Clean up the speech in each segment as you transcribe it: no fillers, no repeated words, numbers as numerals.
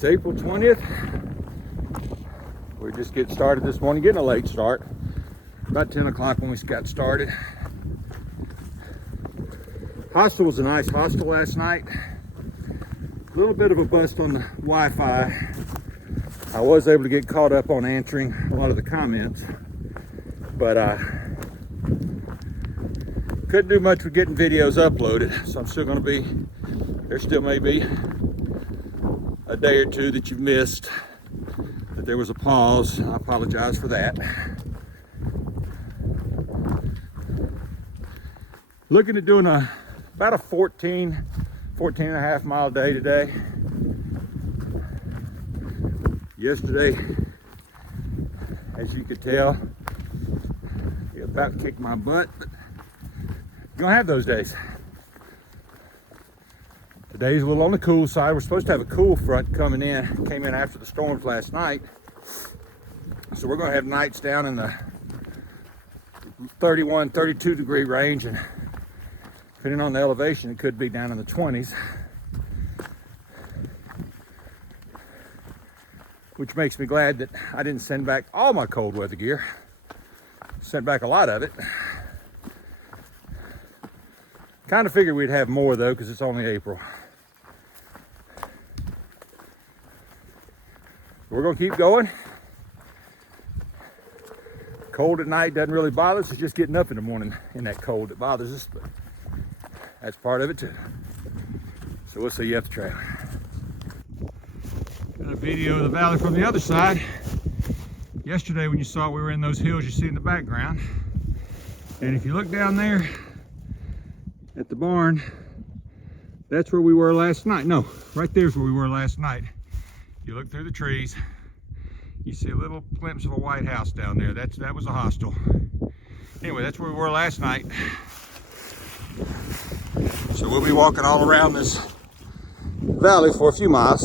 It's April 20th. We're just getting started this morning, getting a late start. About 10 o'clock when we got started. Hostel was a nice hostel last night. A little bit of a bust on the Wi-Fi. I was able to get caught up on answering a lot of the comments, but couldn't do much with getting videos uploaded. So I'm still going to be, there still may be a day or two that you've missed, that there was a pause. I apologize for that. Looking at doing about a 14 and a half mile day today. Yesterday, as you could tell, it about kicked my butt, but you're gonna have those days. Today's a little on the cool side. We're supposed to have a cool front coming in. Came in after the storms last night. So we're gonna have nights down in the 31, 32 degree range, and depending on the elevation, it could be down in the 20s. Which makes me glad that I didn't send back all my cold weather gear. Sent back a lot of it. Kind of figured we'd have more though, because it's only April. We're gonna keep going. Cold at night doesn't really bother us. It's just getting up in the morning in that cold that bothers us, but that's part of it too. So we'll see you at the trail. Got a video of the valley from the other side. Yesterday when you saw we were in those hills you see in the background. And if you look down there at the barn, that's where we were last night. No, right there's where we were last night. You look through the trees, you see a little glimpse of a white house down there. That was a hostel. Anyway, that's where we were last night. So we'll be walking all around this valley for a few miles.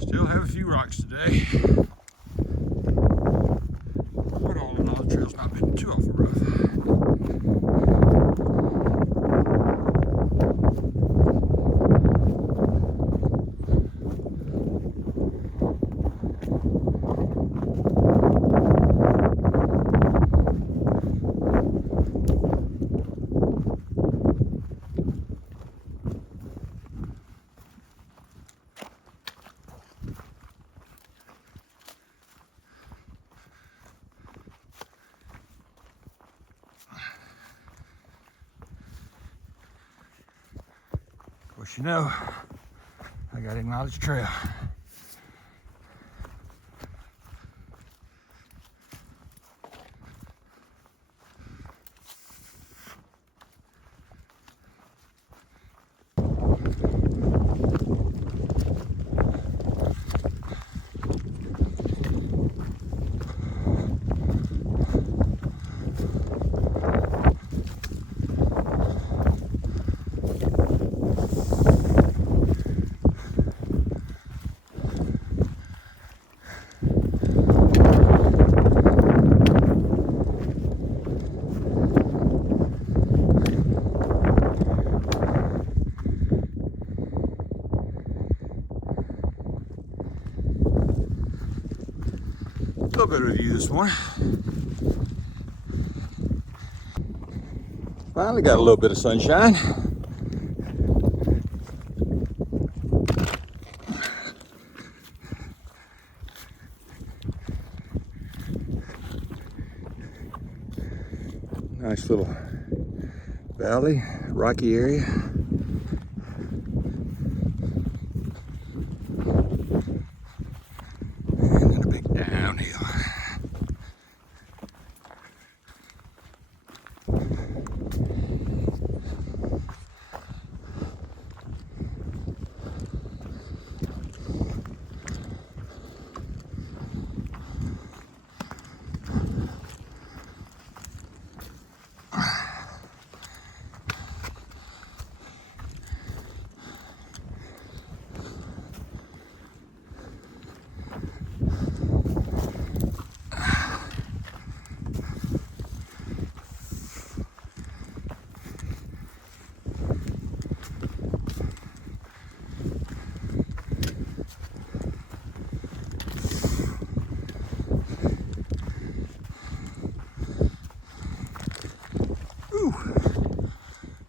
Still have a few rocks today. But all in all, the trail's not been too awful rough. Of course, you know, I gotta acknowledge the trail. A little bit of review this morning. Finally got a little bit of sunshine. Nice little valley, rocky area. And then a big downhill.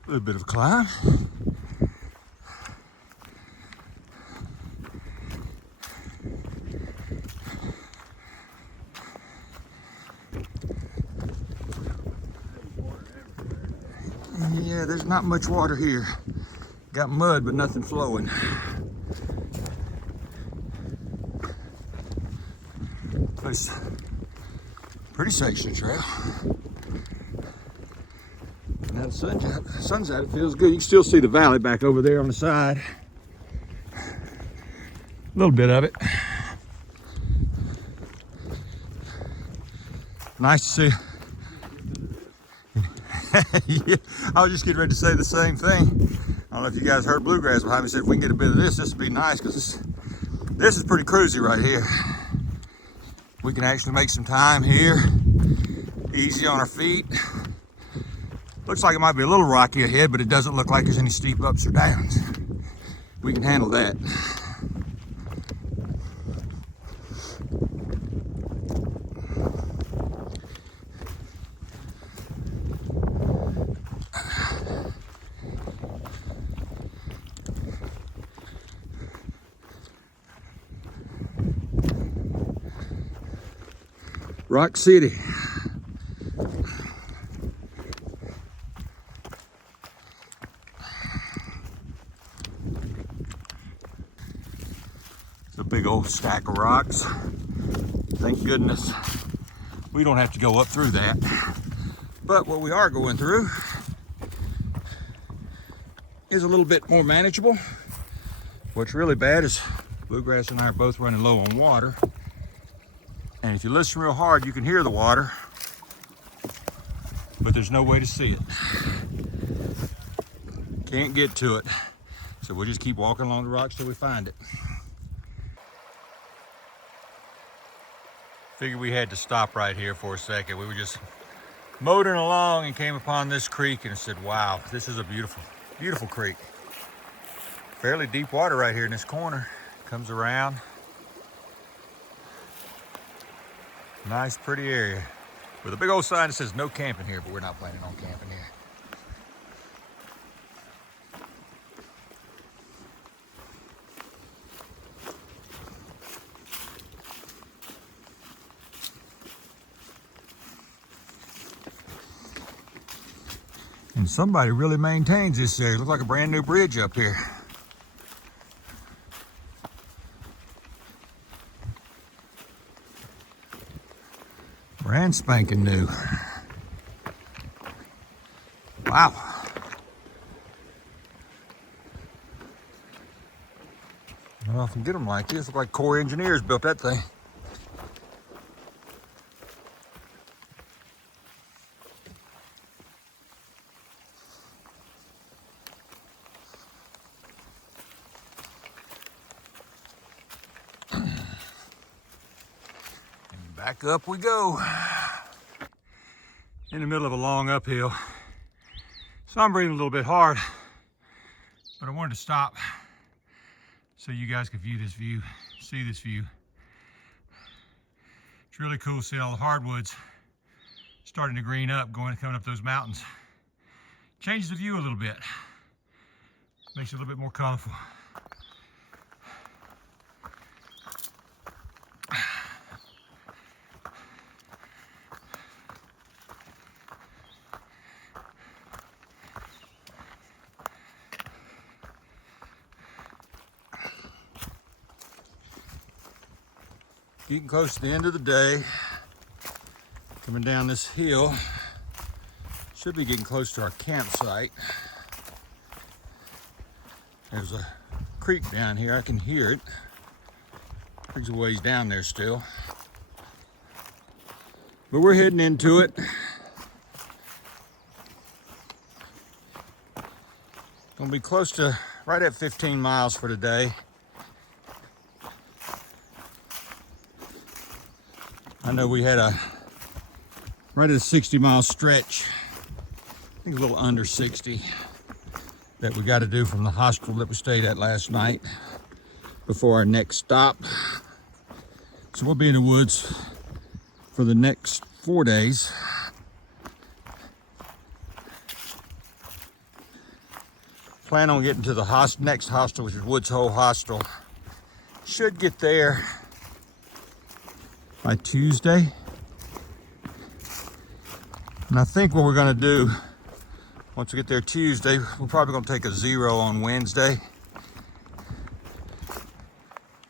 A little bit of a climb. Yeah, there's not much water here. Got mud, but nothing flowing. It's a pretty section of trail. Now the sun's out, it feels good. You can still see the valley back over there on the side. A little bit of it. Nice to see. Yeah, I was just getting ready to say the same thing. I don't know if you guys heard bluegrass behind me. Said if we can get a bit of this would be nice, because this is pretty cruisy right here. We can actually make some time here, easy on our feet. Looks like it might be a little rocky ahead, but it doesn't look like there's any steep ups or downs. We can handle that. Rock City. It's a big old stack of rocks. Thank goodness we don't have to go up through that. But what we are going through is a little bit more manageable. What's really bad is Bluegrass and I are both running low on water. And if you listen real hard, you can hear the water, but there's no way to see it. Can't get to it. So we'll just keep walking along the rocks till we find it. Figured we had to stop right here for a second. We were just motoring along and came upon this creek and said, wow, this is a beautiful, beautiful creek. Fairly deep water right here in this corner. Comes around. Nice, pretty area. With a big old sign that says no camping here, but we're not planning on camping here. And somebody really maintains this area. Looks like a brand new bridge up here. Brand spanking new. Wow. I don't often get them like this. Look like Corps engineers built that thing. Back up we go. In the middle of a long uphill. So I'm breathing a little bit hard, but I wanted to stop so you guys could view this view, see this view. It's really cool to see all the hardwoods starting to green up, coming up those mountains. Changes the view a little bit. Makes it a little bit more colorful. Getting close to the end of the day, coming down this hill. Should be getting close to our campsite. There's a creek down here, I can hear it. Creek's a ways down there still. But we're heading into it. Gonna be close to right at 15 miles for today. I know we had right at a 60-mile stretch, I think a little under 60, that we got to do from the hostel that we stayed at last night before our next stop. So we'll be in the woods for the next 4 days. Plan on getting to the next hostel, which is Woods Hole Hostel. Should get there by Tuesday. And I think what we're gonna do, once we get there Tuesday, we're probably gonna take a 0 on Wednesday.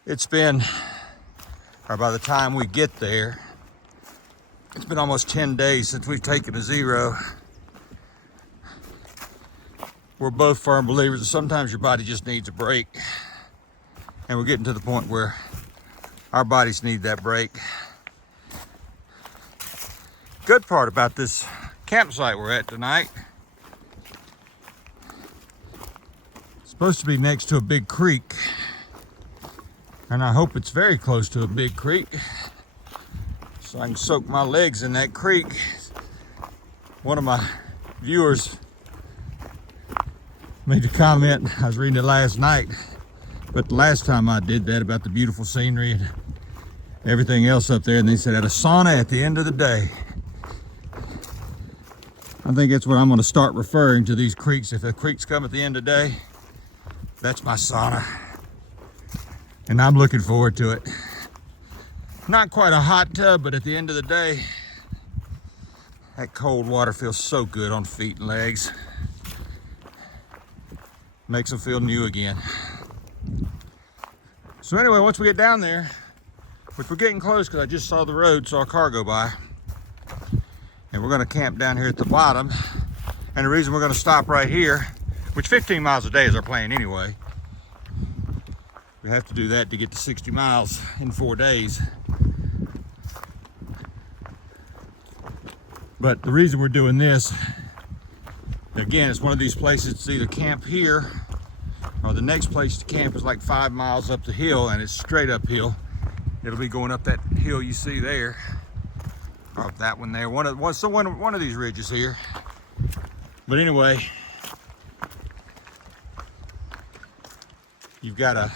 It's been, or by the time we get there, it's been almost 10 days since we've taken a 0. We're both firm believers that sometimes your body just needs a break. And we're getting to the point where our bodies need that break. Good part about this campsite we're at tonight, it's supposed to be next to a big creek. And I hope it's very close to a big creek, so I can soak my legs in that creek. One of my viewers made a comment, I was reading it last night, but the last time I did that about the beautiful scenery and everything else up there, and they said at a sauna at the end of the day. I think that's what I'm gonna start referring to these creeks. If the creeks come at the end of the day, that's my sauna. And I'm looking forward to it. Not quite a hot tub, but at the end of the day, that cold water feels so good on feet and legs. Makes them feel new again. So anyway, once we get down there, which we're getting close because I just saw the road, saw a car go by, and we're gonna camp down here at the bottom. And the reason we're gonna stop right here, which 15 miles a day is our plan anyway. We have to do that to get to 60 miles in 4 days. But the reason we're doing this, again, it's one of these places to either camp here or the next place to camp is like 5 miles up the hill, and it's straight uphill. It'll be going up that hill you see there, or up that one there. One of these ridges here. But anyway, you've got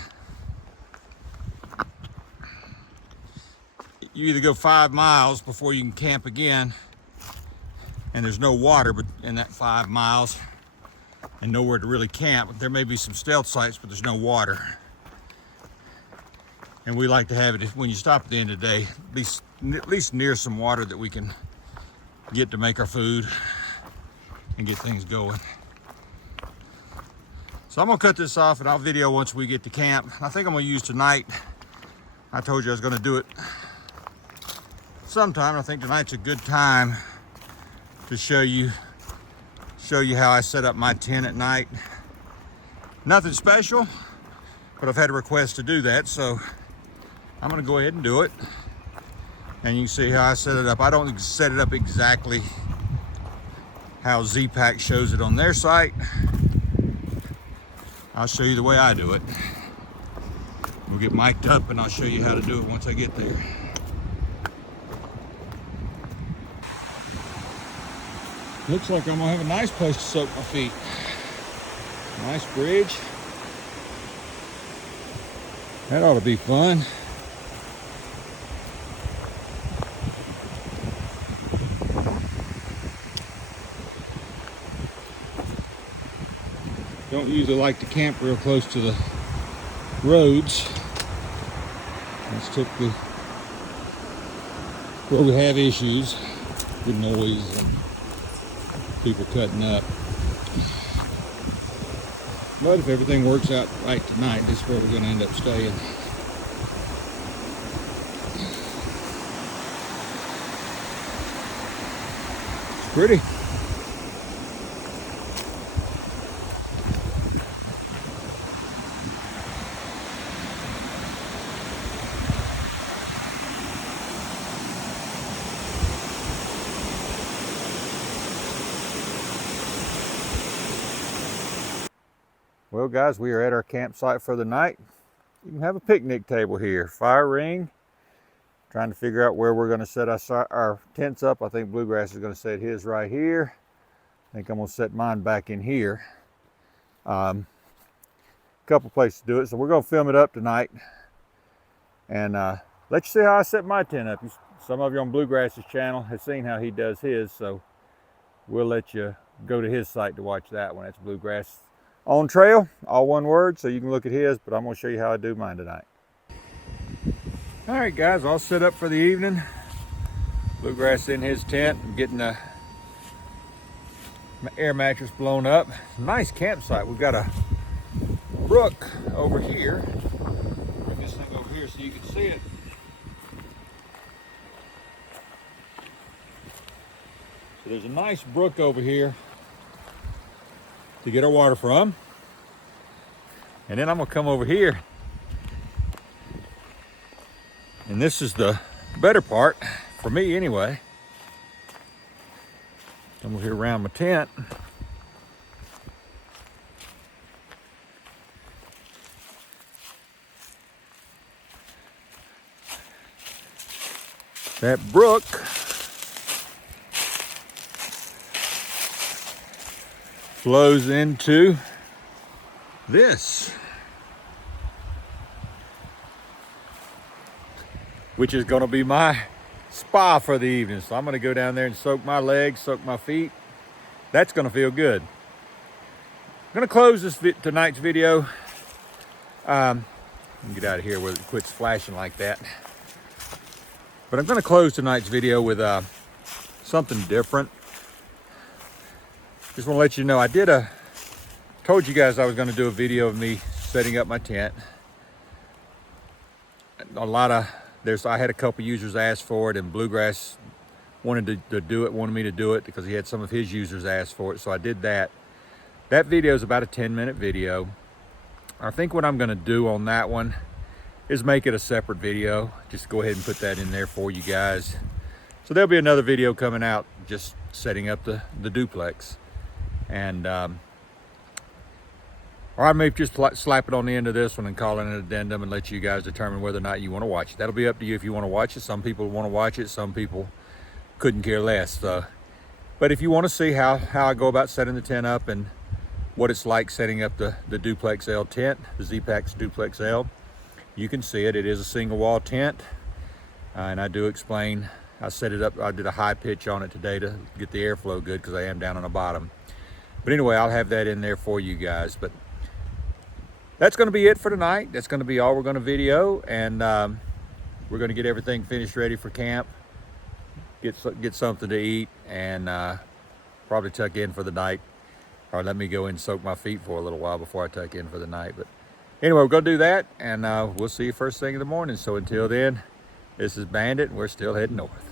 you either go 5 miles before you can camp again, and there's no water but in that 5 miles and nowhere to really camp. There may be some stealth sites, but there's no water. And we like to have it, when you stop at the end of the day, at least near some water that we can get to make our food and get things going. So I'm gonna cut this off and I'll video once we get to camp. I think I'm gonna use tonight. I told you I was gonna do it sometime. I think tonight's a good time to show you how I set up my tent at night. Nothing special, but I've had a request to do that, so I'm gonna go ahead and do it. And you can see how I set it up. I don't set it up exactly how Z-Pack shows it on their site. I'll show you the way I do it. We'll get mic'd up and I'll show you how to do it once I get there. Looks like I'm gonna have a nice place to soak my feet. Nice bridge. That ought to be fun. Don't usually like to camp real close to the roads. That's typically where we have issues with noise and people cutting up. But if everything works out right tonight, this is where we're going to end up staying. It's pretty. Well guys, we are at our campsite for the night. You can have a picnic table here, fire ring. Trying to figure out where we're going to set our tents up. I think Bluegrass is going to set his right here. I think I'm going to set mine back in here. Couple places to do it, so we're going to film it up tonight and let you see how I set my tent up. Some of you on Bluegrass's channel have seen how he does his, so we'll let you go to his site to watch that one. That's Bluegrass On Trail, all one word, so you can look at his, but I'm gonna show you how I do mine tonight. All right, guys, all set up for the evening. Bluegrass in his tent, and getting the air mattress blown up. Nice campsite. We've got a brook over here. Bring this thing over here so you can see it. So there's a nice brook over here to get our water from. And then I'm gonna come over here. And this is the better part, for me anyway. Come over here around my tent. That brook flows into this, which is going to be my spa for the evening. So I'm going to go down there and soak my legs, soak my feet. That's going to feel good. I'm going to close this tonight's video. Get out of here where it quits flashing like that. But I'm going to close tonight's video with something different. Just want to let you know, told you guys I was going to do a video of me setting up my tent. I had a couple users ask for it, and Bluegrass wanted to do it, wanted me to do it because he had some of his users ask for it, so I did that. That video is about a 10-minute video. I think what I'm going to do on that one is make it a separate video. Just go ahead and put that in there for you guys. So there'll be another video coming out just setting up the duplex. And or I may just slap it on the end of this one and call it an addendum and let you guys determine whether or not you want to watch it. That'll be up to you if you want to watch it. Some people want to watch it, some people couldn't care less. But if you want to see how I go about setting the tent up and what it's like setting up the Duplex L tent, the Zpacks Duplex L, you can see it. It is a single wall tent, and I do explain. I set it up, I did a high pitch on it today to get the airflow good because I am down on the bottom. But anyway, I'll have that in there for you guys. But that's going to be it for tonight. That's going to be all we're going to video, and we're going to get everything finished ready for camp, get something to eat, and probably tuck in for the night, or let me go in and soak my feet for a little while before I tuck in for the night. But anyway, we're going to do that, and we'll see you first thing in the morning. So until then, this is Bandit, and we're still heading north.